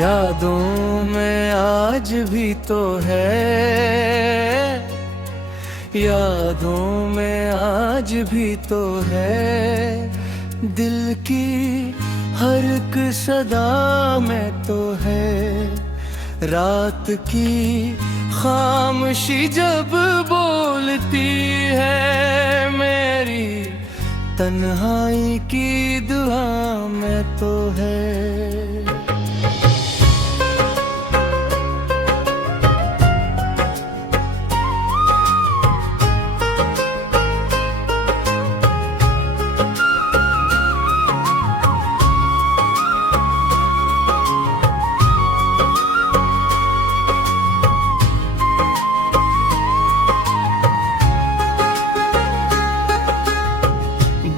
यादों में आज भी तो है, यादों में आज भी तो है, दिल की हर एक सदा में तो है। रात की खामोशी जब बोलती है, मेरी तन्हाई की दुआ में तो है।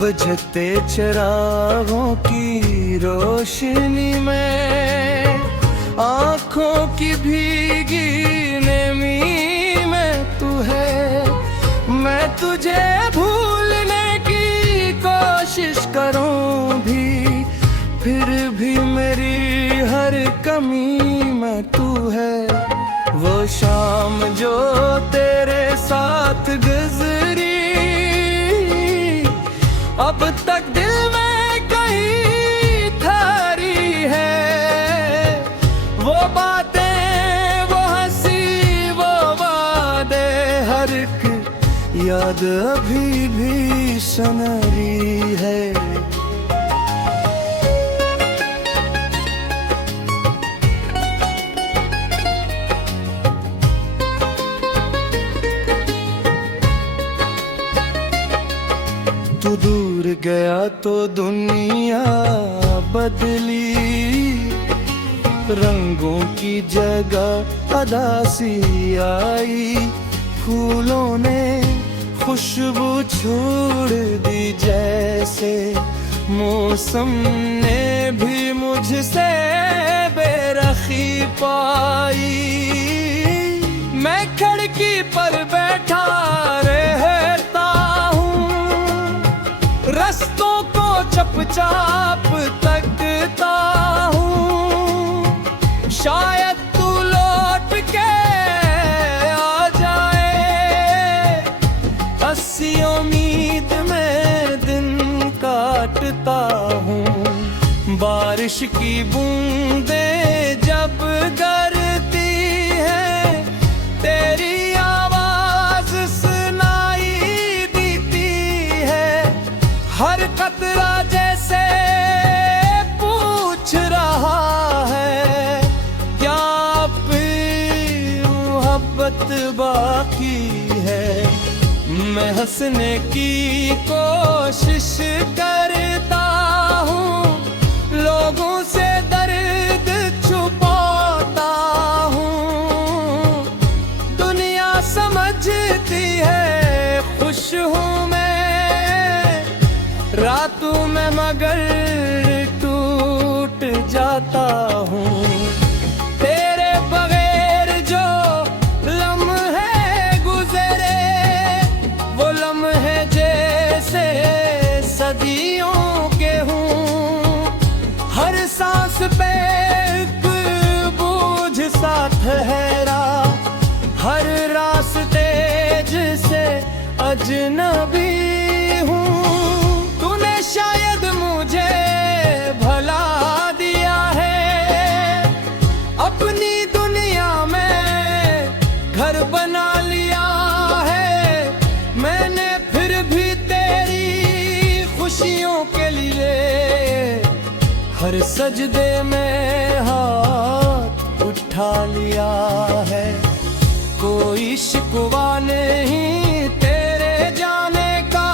बुझते चिरागों की रोशनी में, आँखों की भीगी नमी में तू है। मैं तुझे भूलने की कोशिश करूं भी, फिर भी मेरी हर कमी में तू है। वो शाम जो तेरे साथ गुजरी, अब तक दिल में कहीं ठहरी है। वो बातें, वो हंसी, वो वादे, हर एक याद अभी भी सुनहरी है। तू दूर गया तो दुनिया बदली, रंगों की जगह उदासी आई। फूलों ने खुशबू छोड़ दी जैसे, मौसम ने भी मुझसे बेरखी पाई। मैं खिड़की पर बैठा रहता हूँ, रस्तों को चुपचाप तकता हूँ। शायद तू लौट के आ जाए, ऐसी उम्मीद में दिन काटता हूँ। बारिश की बूंदें जब गिरती है, तेरी आवाज सुनाई देती है। हर कतरा जैसे पूछ रहा है, क्या फिर मोहब्बत बाकी है। मैं हंसने की कोशिश करता हूँ, लोगों से दर्द छुपाता हूँ। दुनिया समझती है खुश हूँ मैं, रातों में मगर टूट जाता हूँ। तेरे बगैर जो लम्हे गुजरे, वो लम्हे जैसे सदियों के हूँ। हर सांस पे एक बोझ सा ठहरा, हर रास्ते जिसे अजनबी हूँ। शायद मुझे भला दिया है, अपनी दुनिया में घर बना लिया है। मैंने फिर भी तेरी खुशियों के लिए हर सजदे में हाथ उठा लिया है। कोई शिकवा नहीं तेरे जाने का,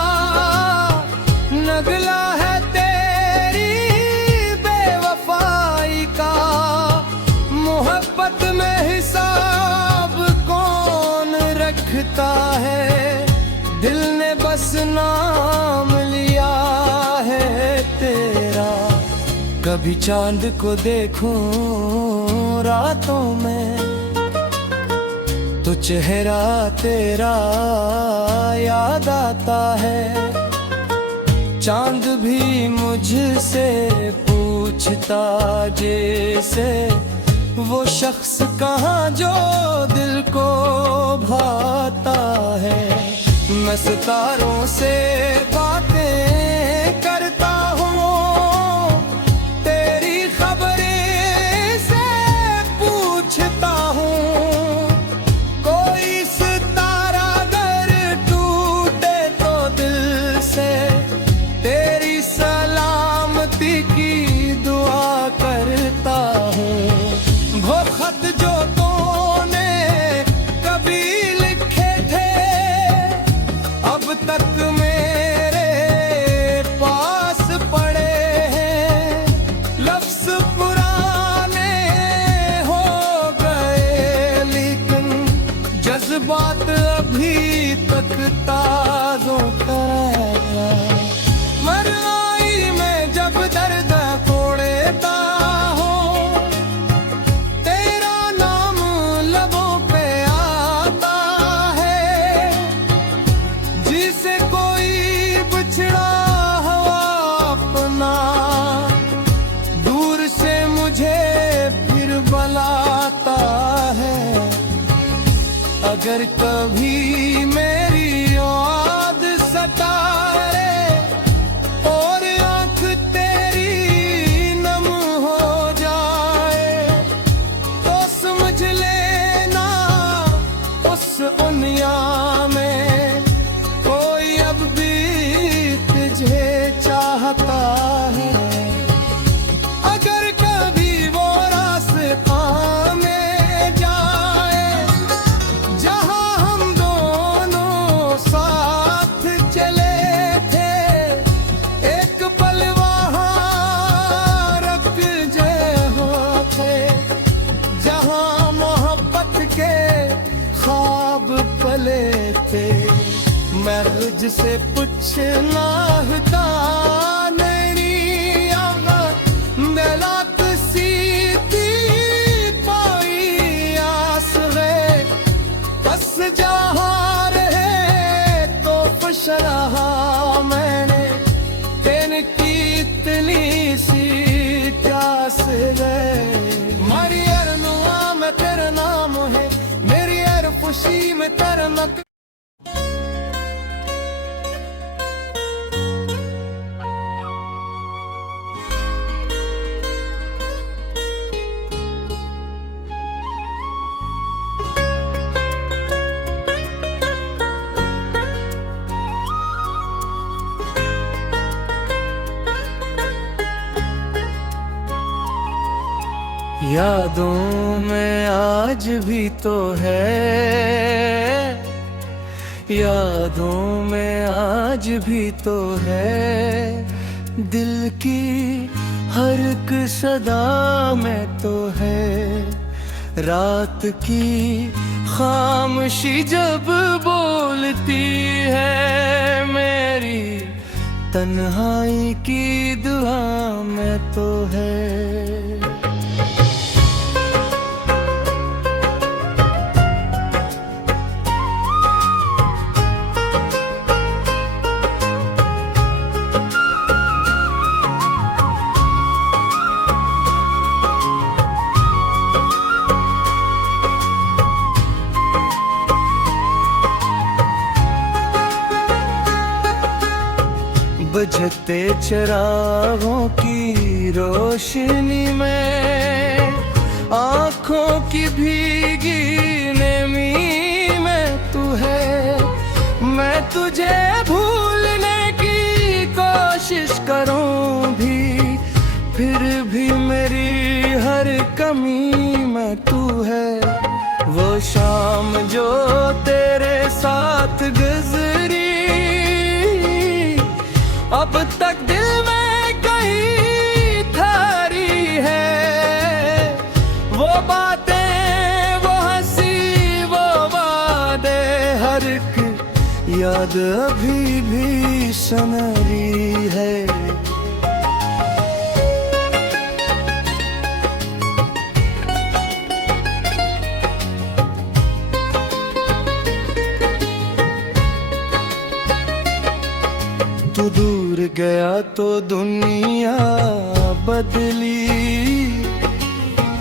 नगला है तेरी बेवफाई का। मोहब्बत में हिसाब कौन रखता है, दिल ने बस नाम लिया है तेरा। कभी चांद को देखूं रातों में, तो चेहरा तेरा याद आता है। चांद भी मुझसे पूछता जैसे वो शख्स कहाँ जो दिल को भाता है। मैं सितारों से बातें करता हूँ, तेरी खबरें से पूछता हूँ। कोई सितारा अगर टूटे तो दिल से तेरी सलामती की दुआ करता हूँ। वो खत जो तूने कभी लिखे थे अब तक मेरे पास पड़े हैं। लफ्ज़ पुराने हो गए लेकिन जज्बात अभी तक ताज़ों तरह। मर आई मैं जब दर्द तोड़ता हूँ, तेरा नाम लबों पे आता है। जिसे कोई बिछड़ा हुआ अपना दूर से मुझे फिर बुलाता है। अगर कभी मेरी याद सताए और आँख तेरी नम हो जाए तो समझ लेना उस दुनिया में कोई अब भी तुझे चाहता है। अगर कभी वो रास्ता में जाए जहाँ हम दोनों साथ चले थे, एक पल वहाँ रख जे होते जहाँ मोहब्बत के ख्वाब पले थे। मैं तुझसे पूछना हता नहीं आगा दिलात सीधी पाई आस है। बस जहाँ रहे तो खुश रहा मैंने, तेन की इतनी सी प्यास है। मारी अरनुआ में तेरा नाम है, मेरी अर खुशी में तेरा नक। यादों में आज भी तो है, यादों में आज भी तो है। दिल की हर एक सदा में तो है। रात की खामोशी जब बोलती है मेरी तन्हाई की दुआ में तो है। बुझते चिरागों की रोशनी में, आँखों की भीगी नमी में तू है। मैं तुझे भूलने की कोशिश करूं भी, फिर भी मेरी हर कमी में तू है। वो शाम जो तेरे साथ गुजरी अब तक दिल में कहीं ठहरी है। वो बातें, वो हंसी, वो वादे, हर एक याद अभी भी सनरी है। तू दूर गया तो दुनिया बदली,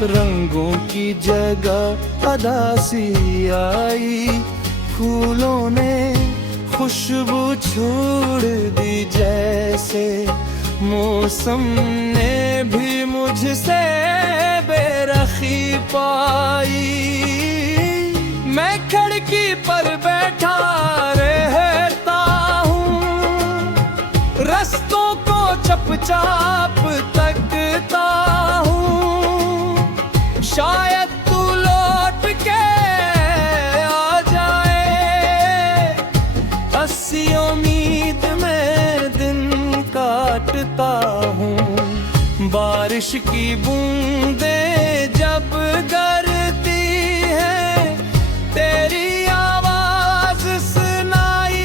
रंगों की जगह अदासी आई, फूलों ने खुशबू छोड़ दी जैसे, मौसम ने भी मुझसे बेरखी पाई। मैं खिड़की पर बैठा रहता हूँ, रस्तों को चुपचाप तकता हूँ, शायद तू लौट के आ जाए, ऐसी उम्मीद में दिन काटता हूँ। बारिश की बूंदें जब गिरती हैं, तेरी आवाज सुनाई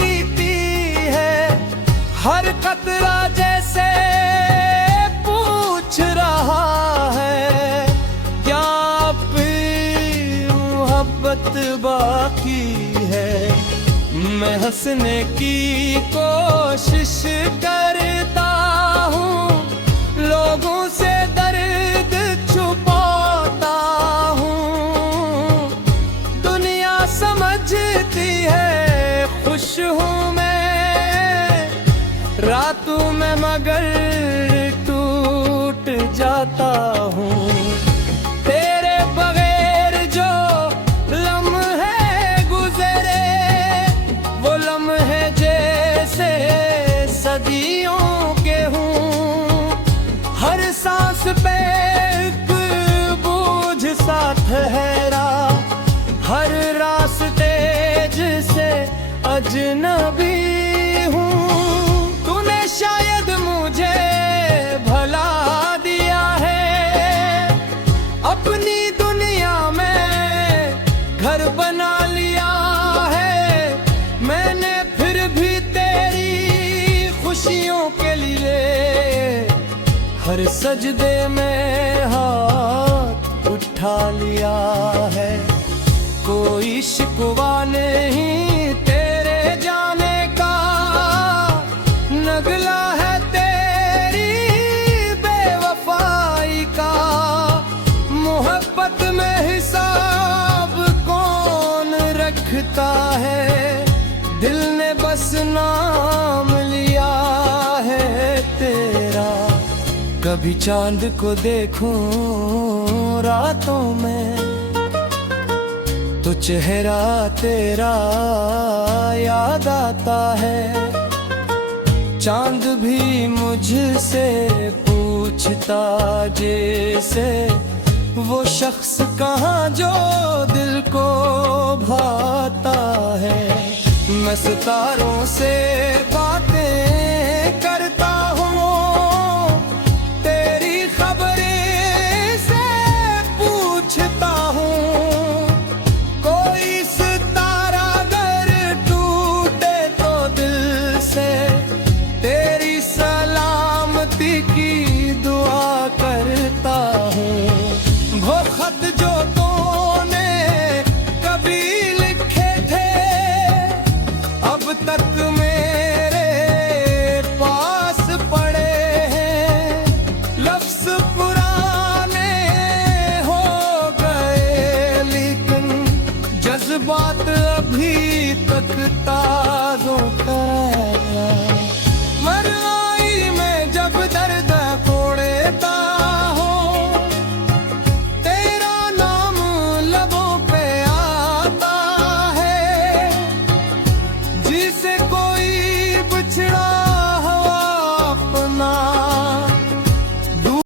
देती है, हर कतरा जैसे पूछ रहा है, क्या फिर मोहब्बत बाकी है। मैं हंसने की कोशिश करता हूँ, लोगों से दर्द छुपाता हूँ, दुनिया समझती है खुश हूँ मैं, रातों में मगर टूट जाता हूँ। तेरे बगैर जो लम्हे गुजरे, वो लम्हे जैसे सदियों के हूँ, हर सांस पे एक बोझ सा ठहरा, हर रास्ते जिसे अजनबी हूँ। तूने शायद मुझे भला दिया है, अपनी दुनिया में घर बना लिया है, मैंने फिर भी तेरी खुशियों के लिए हर सजदे में हाथ उठा लिया है। कोई शिकवा नहीं तेरे जाने का, नगला है तेरी बेवफाई का, मोहब्बत में हिसाब कौन रखता है, दिल ने बस नाम लिया है तेरा। कभी चांद को देखूं रातों में, तो चेहरा तेरा याद आता है, चांद भी मुझसे पूछता जैसे, वो शख्स कहाँ जो दिल को भाता है। मैं सितारों से